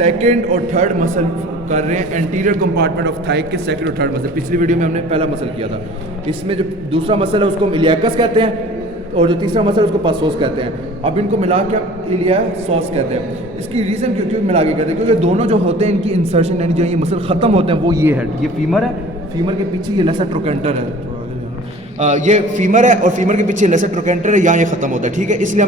Second और third muscle कर रहे हैं एंटीरियर कंपार्टमेंट ऑफ थाई के सेकंड और थर्ड मसल। पिछली वीडियो में हमने पहला मसल किया था। इसमें जो दूसरा मसल है उसको हम इलियाकस कहते हैं और जो तीसरा मसल है उसको पासोस कहते हैं। अब इनको मिला के हम इलियासोस कहते हैं। इसकी रीज़न क्यों मिला के कहते हैं, क्योंकि दोनों जो होते हैं इनकी इंसर्शन यानी जो ये मसल ख़त्म होते हैं वो ये है, ये फीमर है, फीमर के पीछे ये लेसर ट्रोकेंटर है, ये फीमर है और फीमर के पीछे लेसर ट्रोकेंटर है, यहाँ ये ख़त्म होता है, ठीक है। इसलिए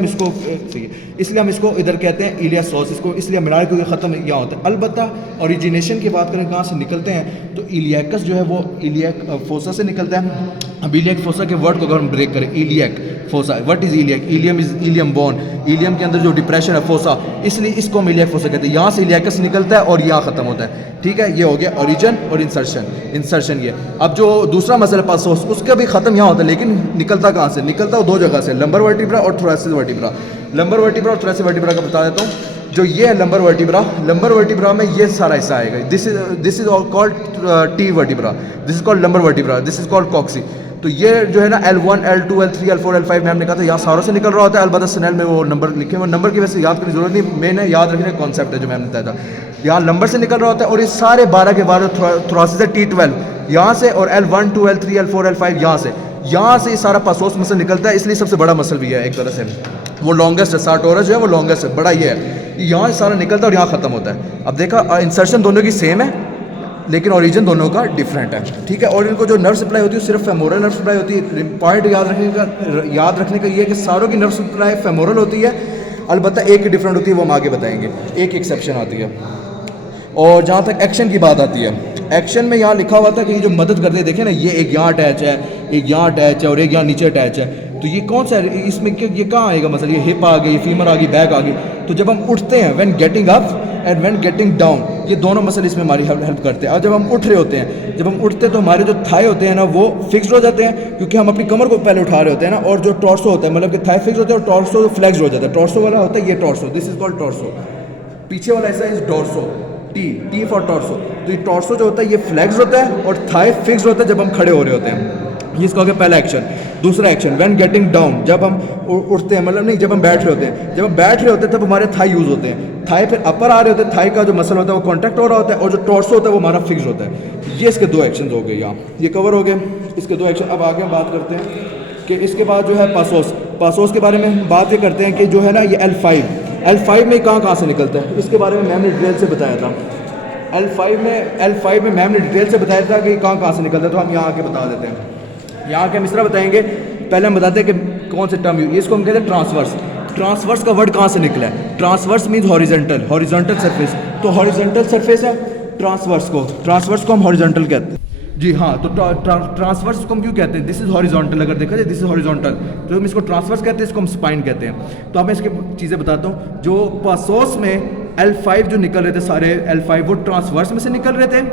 हम इसको इधर कहते हैं इलियासोस, इसको इसलिए मिला क्योंकि ख़त्म यहाँ होता है। अलबत्ता ओरिजिनेशन की बात करें कहाँ से निकलते हैं तो इलियाकस जो है वो इलियक फोसा से निकलता है। अब इलियक फोसा के वर्ड को अगर हम ब्रेक करें, iliac fossa, what is iliac? Ilium is ilium bone, ilium के अंदर जो डिप्रेशन है फोसा, इसलिए इसको हम इलियक फोसा कहते हैं। यहाँ से इलियाकस निकलता है और यहाँ ख़त्म होता है, ठीक है। ये हो गया ओरिजिन और इंसर्शन ये। अब जो दूसरा मसल है पासोस, उसका भी ख़त्म यहाँ होता है, लेकिन निकलता कहाँ से? निकलता वो दो जगह से, लंबर वर्टिब्रा और थोरेसिक वर्टिब्रा। लंबर वर्टिब्रा और थोरेसिक वर्टिब्रा का बता देता हूँ। जो ये है लंबर वर्टिब्रा में ये सारा हिस्सा आएगा। This is called T vertebra, this is called lumbar vertebra, this is called coccyx. तो ये जो है ना L1, L2, L3, L4, L5 में हमने कहा था यहाँ सारों से निकल रहा होता है। अलबत्ता स्नेल में वो नंबर लिखे हुए, नंबर की वजह से याद करने की जरूरत नहीं, मैंने याद रखने का कॉन्सेप्ट है जो मैंने बताया था। यहाँ नंबर से निकल रहा होता है और ये सारे 12 के 12 थोरासिस है T12 यहाँ से, और L1, 2, L3, L4, L5 यहाँ से ये सारा पासोस मसल निकलता है। इसलिए सबसे बड़ा मसल भी है एक तरह से, वो लॉन्गेस्ट है, सार्टोरस जो है वो लॉन्गेस्ट है, बड़ा ये है। यहाँ से सारा निकलता है और यहाँ ख़त्म होता है। अब देखा इंसर्शन दोनों की सेम है लेकिन ओरिजिन दोनों का डिफरेंट है, ठीक है। और इनको जो नर्व सप्लाई होती है सिर्फ फेमोरल नर्व सप्लाई होती है। पॉइंट याद रखने का ये है कि सारों की नर्व सप्लाई फेमोरल होती है, अलबत्ता एक ही डिफरेंट होती है, वो हम आगे बताएंगे। एक एक्सेप्शन आती है। और जहाँ तक एक्शन की बात आती है, एक्शन में यहाँ लिखा हुआ था कि ये जो मदद करते हैं, देखें ना, ये एक यहाँ अटैच है, एक यहाँ अटैच है और एक यहाँ नीचे अटैच है। तो ये कौन सा है इसमें, ये कहाँ आएगा मसल? ये हिप आ गई, फीमर आ गई, बैक आ गई। तो जब हम उठते हैं, when getting up and when getting down, ये दोनों मसल इसमें हमारी हेल्प करते हैं। और जब हम उठ रहे होते हैं, जब हम उठते हैं तो हमारे जो थाई होते हैं ना वो फिक्स्ड हो जाते हैं, क्योंकि हम अपनी कमर को पहले उठा रहे होते हैं ना। और जो टॉर्सो होता है, मतलब कि थाई फिक्स होते हैं और टॉर्सो फ्लेक्स हो जाता है। टॉर्सो वाला होता है ये torso, this is called torso. पीछे वाला ऐसा is dorso, T for torso. तो ये टॉर्सो जो होता है ये फ्लेक्स होता है और थाई फिक्स होता है जब हम खड़े हो रहे होते हैं। ये इसका हो गया पहला एक्शन। दूसरा एक्शन व्हेन गेटिंग डाउन, जब हम उठते हैं, मतलब नहीं, जब हम बैठ रहे होते हैं। जब हम बैठ रहे होते हैं तब हमारे थाई यूज़ होते हैं, थाई फिर अपर आ रहे होते हैं, थाई का जो मसल होता है वो कॉन्टैक्ट हो रहा होता है और जो टॉर्सो होता है वो हमारा फिक्स होता है। ये इसके दो एक्शन हो गए, यहाँ ये कवर हो गए इसके दो एक्शन। अब आगे हम बात करते हैं कि इसके बाद जो है पासोस के बारे में बात ये करते हैं कि जो है ना ये L5 में कहाँ से निकलता है, इसके बारे में मैम ने डिटेल से बताया था। L5 में मैम ने डिटेल से बताया था कि कहाँ से निकलता है। तो हम यहाँ आके बता देते हैं। यहाँ के हम इस तरह बताएंगे, पहले हम बताते हैं कि कौन से टर्म यूज, इसको हम कहते हैं ट्रांसवर्स। ट्रांसवर्स का वर्ड कहाँ से निकला है? Transverse means horizontal surface. तो हॉरिजॉन्टल सरफेस है ट्रांसवर्स को हम हॉरिजॉन्टल कहते हैं। जी हाँ, तो ट्रांसवर्स को हम क्यों कहते हैं? दिस इज हॉरिजॉन्टल, अगर देखा जाए दिस इज हॉरिजॉन्टल, तो हम इसको ट्रांसवर्स कहते हैं, इसको हम स्पाइन कहते हैं। तो अब मैं इसकी चीज़ें बताता हूँ। जो पासोस में L5 जो निकल रहे थे सारे L5 वो ट्रांसवर्स में से निकल रहे थे,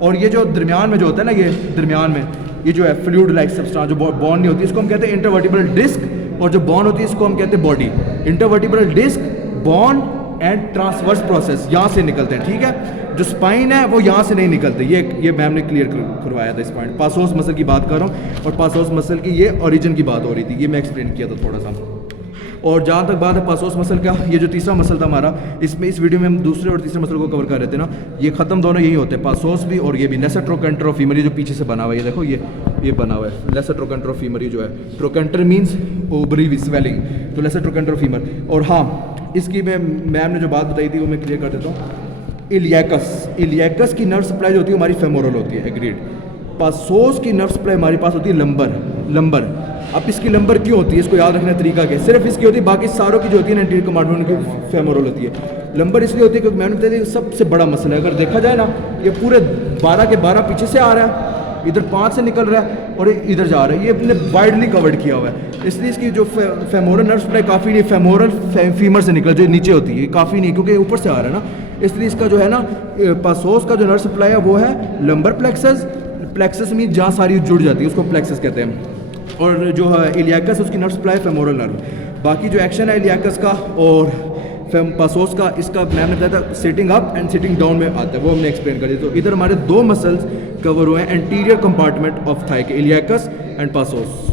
और ये जो दरमियान में जो होता है ना, ये दरमियान में ये जो है फ्लूइड लाइक सब्सटेंस जो बॉन्ड नहीं होती, इसको हम कहते हैं इंटरवर्टिब्रल डिस्क, और जो बॉन्ड होती है इसको हम कहते हैं body. Intervertebral disc, bond and transverse process यहाँ से निकलते हैं, ठीक है। जो स्पाइन है वो यहाँ से नहीं निकलते, ये मैम ने क्लियर करवाया था इस पॉइंट। पासोस मसल की बात कर रहा हूँ और पासोस मसल की ये ओरिजिन की बात हो रही थी, ये मैं एक्सप्लेन किया था थोड़ा सा। और जहाँ तक बात है पासोस मसल का, ये जो तीसरा मसल था हमारा, इसमें इस वीडियो में हम दूसरे और तीसरे मसल को कवर कर रहे थे ना, ये खत्म दोनों यही होते हैं, पासोस भी और ये भी। लेसर ट्रोकेंटर ऑफ फीमर, ये जो पीछे से बना हुआ है, ये देखो ये बना हुआ है लेसर ट्रोकेंटर ऑफ फीमर। ये जो है ट्रोकेंटर मीन्स ओवरी स्वेलिंग, तो लेसर ट्रोकेंटर ऑफ फीमर। और हाँ, इसकी मैम ने जो बात बताई थी वो मैं क्लियर कर देता हूँ। इलियाकस की नर्व सप्लाई जो होती है हमारी फेमोरल होती है, एग्रीड। पासोस की नर्व सप्लाई हमारे पास होती है लंबर। अब इसकी लंबर क्यों होती है, इसको याद रखने का तरीका क्या है? सिर्फ इसकी होती है, बाकी सारों की जो होती है ना एंटीरियर कंपार्टमेंट की फेमोरल होती है। लंबर इसलिए होती है क्योंकि मैंने बताया सबसे बड़ा मसल है। अगर देखा जाए ना, ये पूरे 12 के 12 पीछे से आ रहा है, इधर 5 से निकल रहा है और इधर जा रहा है, ये अपने वाइडली कवर्ड किया हुआ है। इसलिए इसकी जो फेमोरल नर्व सप्लाई काफ़ी नहीं, फेमोरल फीमर से निकल जो नीचे होती है, काफ़ी नहीं, क्योंकि ऊपर से आ रहा है ना। इसलिए इसका जो है ना पासोस का जो नर्व सप्लाई है वो है लंबर प्लेक्सस मीन जहाँ सारी जुड़ जाती है उसको प्लेक्सस कहते हैं। और जो है इलियाकस उसकी नर्व सप्लाई फेमोरल नर्व। बाकी जो एक्शन है इलियाकस का और पासोस का, इसका मैंने बताया था sitting up and sitting down में आता है, वो हमने एक्सप्लेन कर दिया। तो इधर हमारे दो मसल्स कवर हुए हैं एंटीरियर कंपार्टमेंट ऑफ थाई के, इलियाकस एंड पासोस।